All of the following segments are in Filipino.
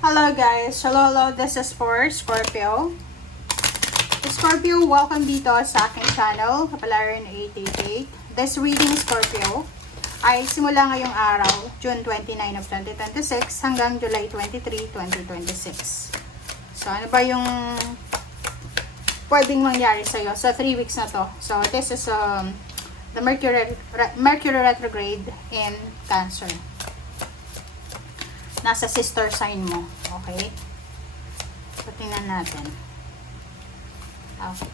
Hello guys, hello, this is for Scorpio. Scorpio, welcome dito sa aking channel, Kapalaran 888. This reading, Scorpio, ay simula ngayong araw, June 29 of 2026 hanggang July 23, 2026. So, ano ba yung pwedeng mangyari sa'yo sa 3 weeks na to? So, this is the Mercury retrograde in Cancer. Nasa sister sign mo. Okay? So, tingnan natin. Okay.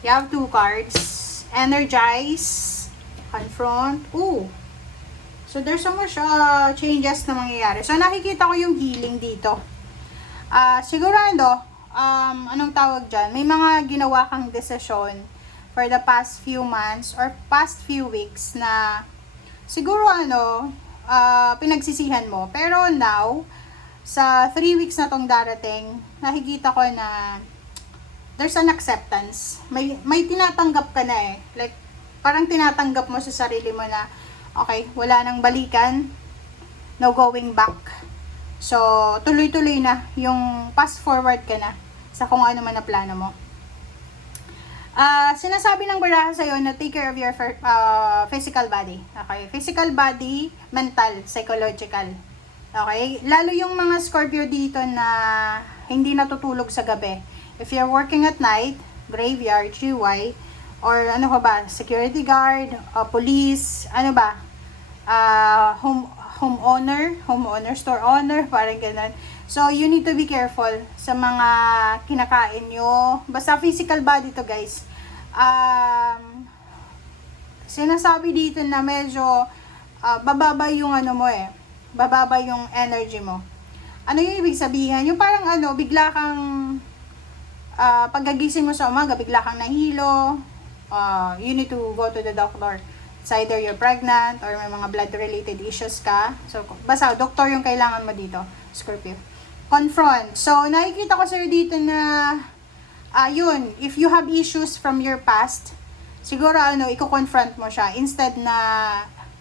You have 2 cards. Energize. Confront. Ooh. So, there's so much changes na mangyayari. So, nakikita ko yung healing dito. Sigurado, anong tawag dyan? May mga ginawa kang desisyon for the past few months or past few weeks na siguro pinagsisihan mo. Pero now, sa 3 weeks na tong darating, nakikita ko na there's an acceptance. May tinatanggap ka na eh. Like, parang tinatanggap mo sa sarili mo na, okay, wala nang balikan, no going back. So, tuloy-tuloy na. Yung fast forward ka na sa kung ano man na plano mo. Sinasabi ng baraha sa'yo na take care of your physical body. Okay? Physical body, mental, psychological. Okay? Lalo yung mga Scorpio dito na hindi natutulog sa gabi. If you're working at night, graveyard, GY, or ano ka ba, security guard, police, ano ba, homeowner, store owner, parang ganun. So, you need to be careful sa mga kinakain nyo. Basta physical body to, guys. Sinasabi dito na medyo bababa yung bababa yung energy mo. Ano yung ibig sabihin? Yung parang bigla kang pagkagising mo sa umaga, bigla kang nahilo. You need to go to the doctor. It's either you're pregnant or may mga blood-related issues ka. So, basta, doktor yung kailangan mo dito, Scorpio. Confront. So, nakikita ko sa'yo dito na, yun, if you have issues from your past, siguro, i-confront mo siya. Instead na,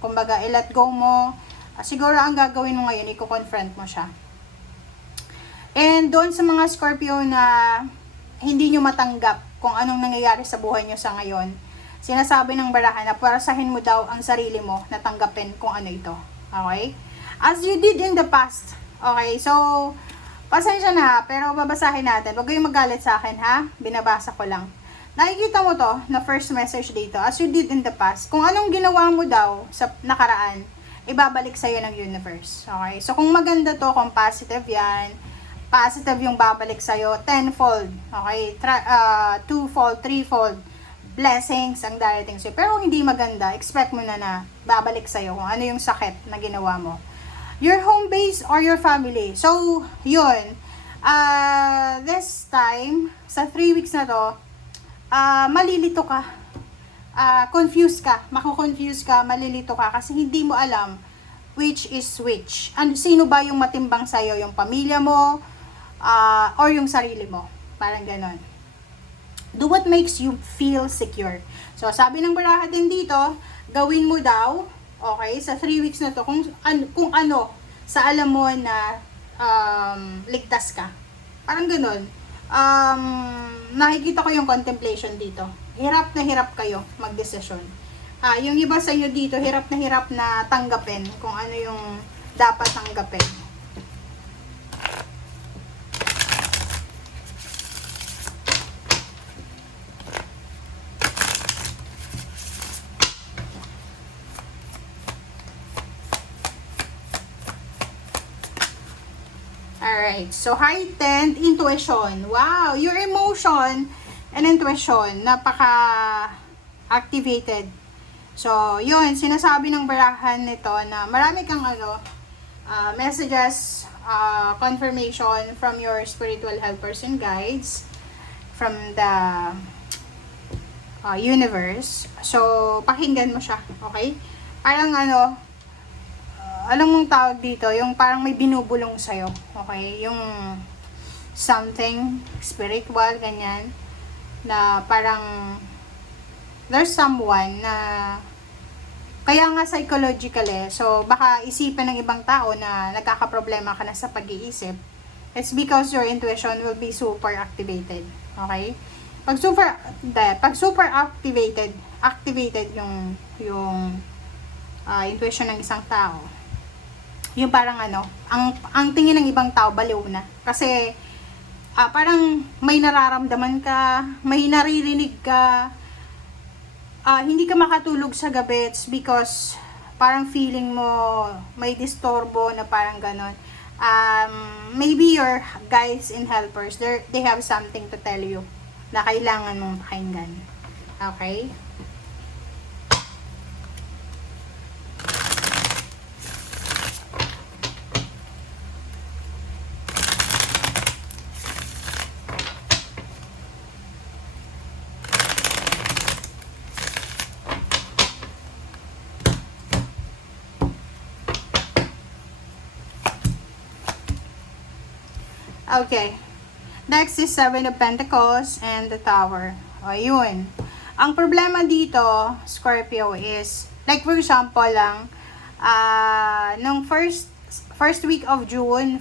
kumbaga, i-let go mo, siguro ang gagawin mo ngayon, i-confront mo siya. And doon sa mga Scorpio na hindi nyo matanggap kung anong nangyayari sa buhay nyo sa ngayon, sinasabi ng baraha na parasahin mo daw ang sarili mo na tanggapin kung ano ito. Okay? As you did in the past. Okay? So, pasensya na pero babasahin natin. Huwag kayong magalit sa akin, ha? Binabasa ko lang. Nakikita mo to na first message dito. As you did in the past. Kung anong ginawa mo daw sa nakaraan, ibabalik sa'yo ng universe. Okay? So, kung maganda to, kung positive yan, positive yung babalik sa'yo, tenfold. Okay? Twofold, threefold blessings ang darating sa'yo. Pero hindi maganda, expect mo na babalik sa'yo kung ano yung sakit na ginawa mo. Your home base or your family. So, yun. This time, sa 3 weeks na to, malilito ka. Confused ka. Mako-confuse ka, malilito ka. Kasi hindi mo alam which is which. Sino ba yung matimbang sa'yo? Yung pamilya mo, or yung sarili mo. Parang ganon. Do what makes you feel secure. So, sabi ng baraha din dito, gawin mo daw, okay, sa 3 weeks na to, kung ano, sa alam mo na ligtas ka. Parang ganun. Nakikita ko yung contemplation dito. Hirap na hirap kayo magdesisyon. Yung iba sa inyo dito, hirap na tanggapin kung ano yung dapat tanggapin. Alright, so heightened intuition. Wow, your emotion and intuition, napaka-activated. So, yun, sinasabi ng barahan nito na marami kang messages, confirmation from your spiritual helpers and guides from the universe. So, pakinggan mo siya, okay? Parang alam mong tawag dito, yung parang may binubulong sa'yo, okay? Yung something spiritual, ganyan, na parang there's someone na Kaya nga psychologically, so baka isipin ng ibang tao na nagkakaproblema ka na sa pag-iisip. It's because your intuition will be super activated. Okay? Pag super activated yung intuition ng isang tao. Yung parang ang tingin ng ibang tao baliw na. Kasi parang may nararamdaman ka, may naririnig ka, hindi ka makatulog sa gabi. It's because parang feeling mo may disturbo na parang ganon. Maybe your guides and helpers, they have something to tell you na kailangan mong pakinggan. Okay? Okay. Next is Seven of Pentacles and the Tower. O, yun. Ang problema dito, Scorpio, is, like for example lang, nung first week of June,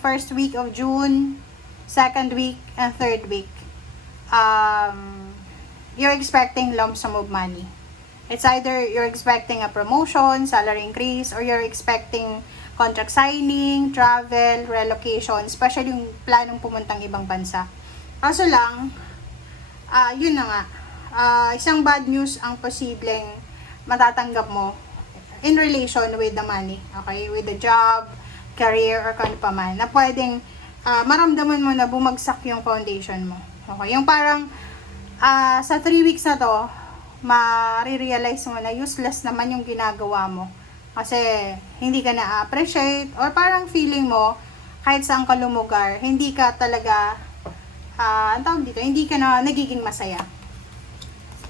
second week, and third week, you're expecting lump sum of money. It's either you're expecting a promotion, salary increase, or you're expecting contract signing, travel, relocation, especially yung planong pumuntang ibang bansa. Kaso lang, yun na nga, isang bad news ang posibleng matatanggap mo in relation with the money, okay? With the job, career, or kung ano pa man, na pwedeng maramdaman mo na bumagsak yung foundation mo. Okay? Yung parang sa 3 weeks na to, marirealize mo na useless naman yung ginagawa mo. Kasi hindi ka na-appreciate or parang feeling mo kahit saan ka lumugar, hindi ka talaga ang tawag dito, hindi ka na nagiging masaya.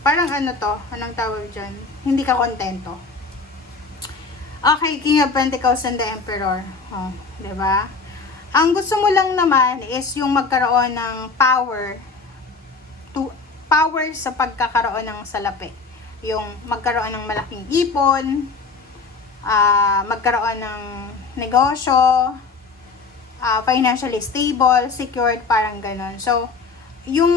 Parang anong tawag dyan? Hindi ka kontento. Okay, King of Pentacles and the Emperor. Oh, 'di ba? Ang gusto mo lang naman is yung magkaroon ng power sa pagkakaroon ng salapi. Yung magkaroon ng malaking ipon, magkaroon ng negosyo, financially stable, secured, parang ganon. So, yung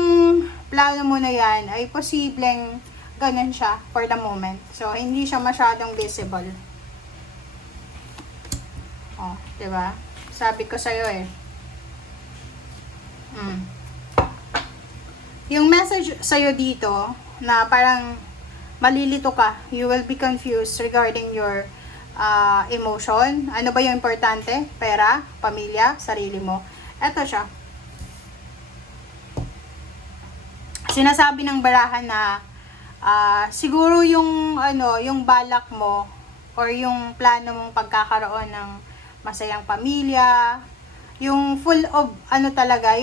plano mo na yan ay posibleng ganon siya for the moment. So, hindi siya masyadong visible. Oh, diba? Sabi ko sa'yo Yung message sa'yo dito, na parang malilito ka, you will be confused regarding your emotion. Ano ba yung importante? Pera, pamilya, sarili mo. Eto siya. Sinasabi ng barahan na siguro yung yung balak mo or yung plano mong pagkakaroon ng masayang pamilya, yung full of talaga,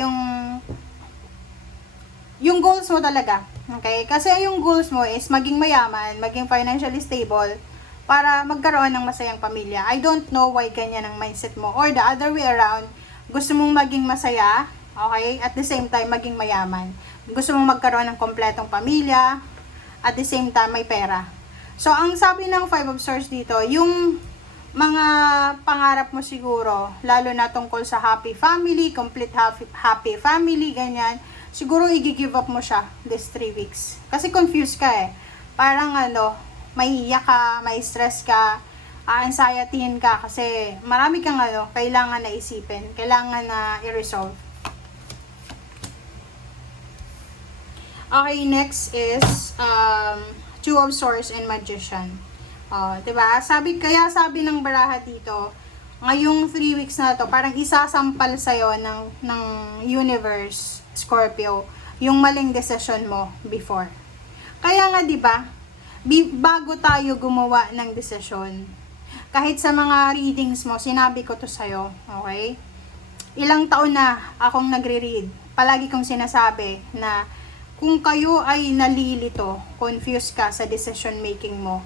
yung goals mo talaga. Okay? Kasi yung goals mo is maging mayaman, maging financially stable, para magkaroon ng masayang pamilya. I don't know why ganyan ang mindset mo. Or the other way around, gusto mong maging masaya, okay? At the same time, maging mayaman. Gusto mong magkaroon ng kompletong pamilya, at the same time, may pera. So, ang sabi ng Five of Swords dito, yung mga pangarap mo siguro, lalo na tungkol sa happy family, complete happy family, ganyan, siguro i-give up mo siya this 3 weeks. Kasi confused ka Parang may iyak ka, may stress ka, anxietyhin ka kasi marami kang kailangan na isipin, kailangan na i-resolve. Okay, next is Two of Swords and Magician. Diba? Kaya sabi ng baraha dito, ngayong 3 weeks na to, parang isasampal sa'yo ng universe, Scorpio, yung maling decision mo before. Kaya nga, diba, bago tayo gumawa ng desisyon, kahit sa mga readings mo, sinabi ko to sa'yo, okay? Ilang taon na akong nagre-read, palagi kong sinasabi na kung kayo ay nalilito, confused ka sa decision making mo,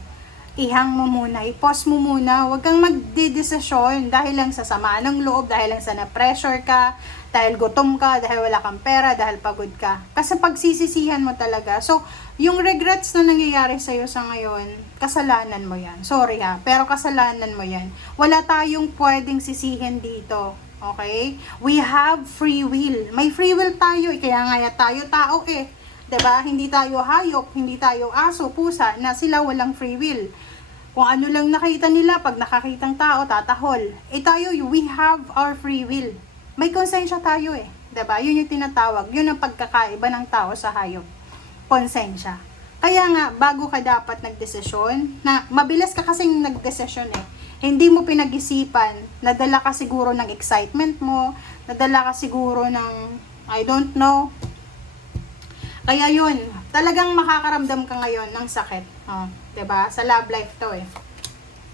ihang mo muna, i-pause mo muna, huwag kang magdedesisyon dahil lang sa sama ng loob, dahil lang sa na-pressure ka, Dahil gutom ka, dahil wala kang pera, dahil pagod ka. Kasi pagsisisihan mo talaga. So, yung regrets na nangyayari sa'yo sa ngayon, kasalanan mo yan. Sorry ha, pero kasalanan mo yan. Wala tayong pwedeng sisihin dito. Okay? We have free will. May free will tayo. Kaya nga tayo tao eh. 'Di ba? Hindi tayo hayop, hindi tayo aso, pusa, na sila walang free will. Kung ano lang nakita nila, pag nakakitang tao, tatahol. Eh tayo, we have our free will. May konsensya tayo eh. 'Di ba? Yun yung tinatawag. Yun ang pagkakaiba ng tao sa hayop. Konsensya. Kaya nga, bago ka dapat nagdesisyon, na mabilis ka kasing nagdesisyon eh. Hindi mo pinag-isipan, nadala ka siguro ng excitement mo, nadala ka siguro ng, I don't know. Kaya yun, talagang makakaramdam ka ngayon ng sakit. Oh, 'di ba? Sa love life to eh.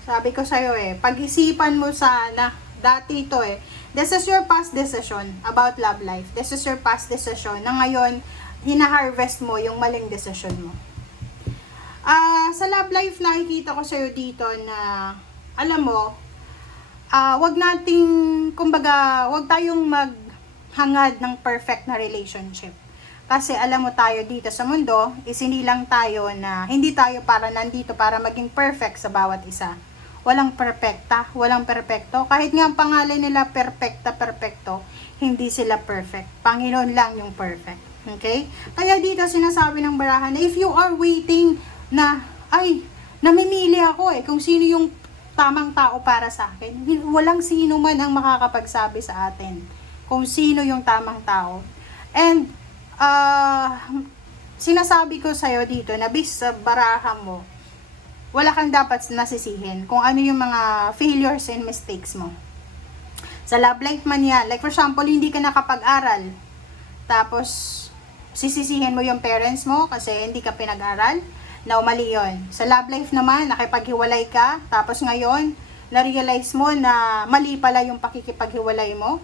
Sabi ko sa'yo eh, pag-isipan mo sana, dati ito eh, this is your past decision about love life. This is your past decision na ngayon, hina-harvest mo yung maling decision mo. Sa love life, nakikita ko sa'yo dito na, alam mo, wag nating, kumbaga, wag tayong maghangad ng perfect na relationship. Kasi alam mo tayo dito sa mundo, isinilang tayo na hindi tayo para nandito para maging perfect sa bawat isa. Walang perfecta, walang perfecto. Kahit nga ang pangalan nila perfecta, perfecto, hindi sila perfect. Panginoon lang yung perfect. Okay? Kaya dito sinasabi ng barahan na if you are waiting na, ay, namimili ako eh, kung sino yung tamang tao para sa akin. Walang sino man ang makakapagsabi sa atin kung sino yung tamang tao. And, sinasabi ko sa'yo dito na bis sa baraha mo, wala kang dapat nasisihin kung ano yung mga failures and mistakes mo. Sa love life man yan, like for example, hindi ka nakapag-aral, tapos sisisihin mo yung parents mo kasi hindi ka pinag-aral, na mali yun. Sa love life naman, nakipaghiwalay ka, tapos ngayon, na-realize mo na mali pala yung pakikipaghiwalay mo,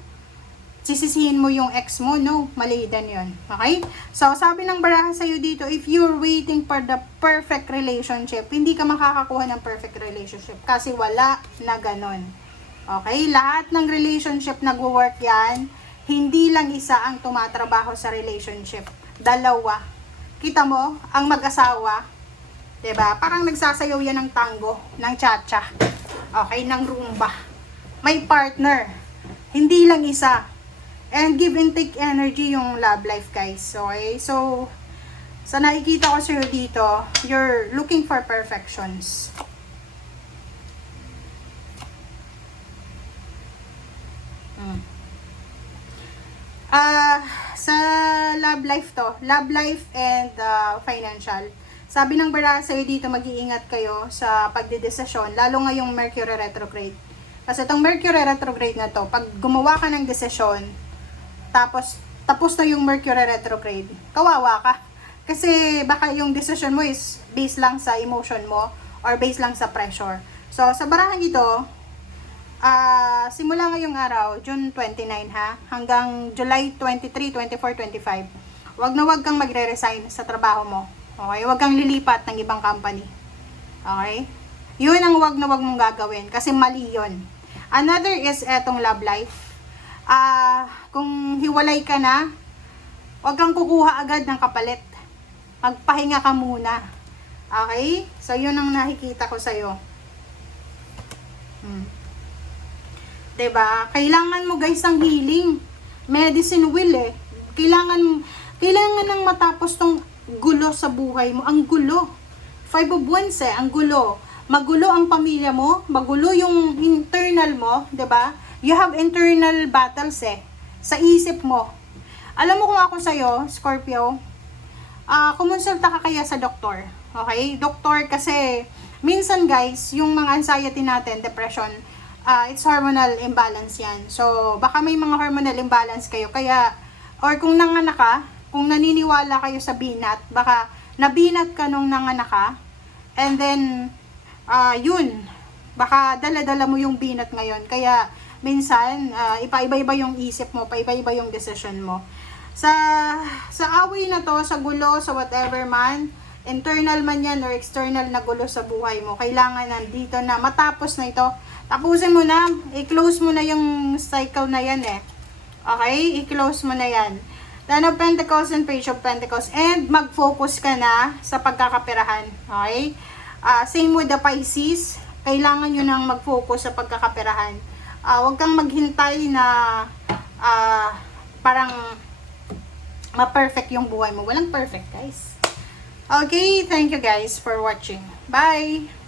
sisisihin mo yung ex mo, no? Mali din yun. Okay? So, sabi ng baraha sa'yo dito, if you're waiting for the perfect relationship, hindi ka makakakuha ng perfect relationship kasi wala na ganon. Okay? Lahat ng relationship nagwo-work yan, hindi lang isa ang tumatrabaho sa relationship. Dalawa. Kita mo, ang mag-asawa, 'di ba? Parang nagsasayaw yan ng tango, ng cha-cha. Okay? Ng rumba. May partner. Hindi lang isa. And give and take energy yung love life, guys. Okay? So, sa nakikita ko sa'yo dito, you're looking for perfections. Sa love life to, love life and financial. Sabi ng baraha sa'yo dito, mag-iingat kayo sa pagdedesisyon, lalo ngayong Mercury retrograde. Kasi itong Mercury retrograde na to, pag gumawa ka ng desisyon, tapos na yung Mercury retrograde, kawawa ka. Kasi baka yung decision mo is based lang sa emotion mo or based lang sa pressure. So, sa barahang ito, simula ngayong araw, June 29 ha, hanggang July 23, 24, 25, wag na wag kang magre-resign sa trabaho mo. Okay? Wag kang lilipat ng ibang company. Okay? Yun ang wag na wag mong gagawin kasi mali yun. Another is etong love life. Kung hiwalay ka na, wag kang kukuha agad ng kapalit. Magpahinga ka muna. Okay? So, yun ang nakikita ko sa'yo. Diba? Kailangan mo guys ng healing. Medicine will eh. Kailangan nang matapos tong gulo sa buhay mo. Ang gulo. 5 of Wands eh. Ang gulo. Magulo ang pamilya mo. Magulo yung internal mo. Diba? You have internal battles eh. Sa isip mo. Alam mo kung ako sa'yo, Scorpio, kumonsulta ka kaya sa doktor. Okay? Doktor kasi, minsan guys, yung mga anxiety natin, depression, it's hormonal imbalance yan. So, baka may mga hormonal imbalance kayo. Kaya, or kung nanganak ka, kung naniniwala kayo sa binat, baka nabinat ka nung nanganak ka, and then, yun, baka dala-dala mo yung binat ngayon. Kaya, minsan, ipa-iba-iba yung isip mo, paiba-iba yung decision mo. Sa away na to, sa gulo, sa whatever man, internal man yan or external na gulo sa buhay mo, kailangan nandito na, matapos na ito, tapusin mo na, i-close mo na yung cycle na yan eh. Okay? I-close mo na yan. Ten of Pentacles and Page of Pentacles. And mag-focus ka na sa pagkakaperahan. Okay? Same with the Pisces. Kailangan nyo nang mag-focus sa pagkakaperahan. Huwag kang maghintay na parang ma-perfect yung buhay mo. Walang perfect, guys. Okay, thank you guys for watching. Bye!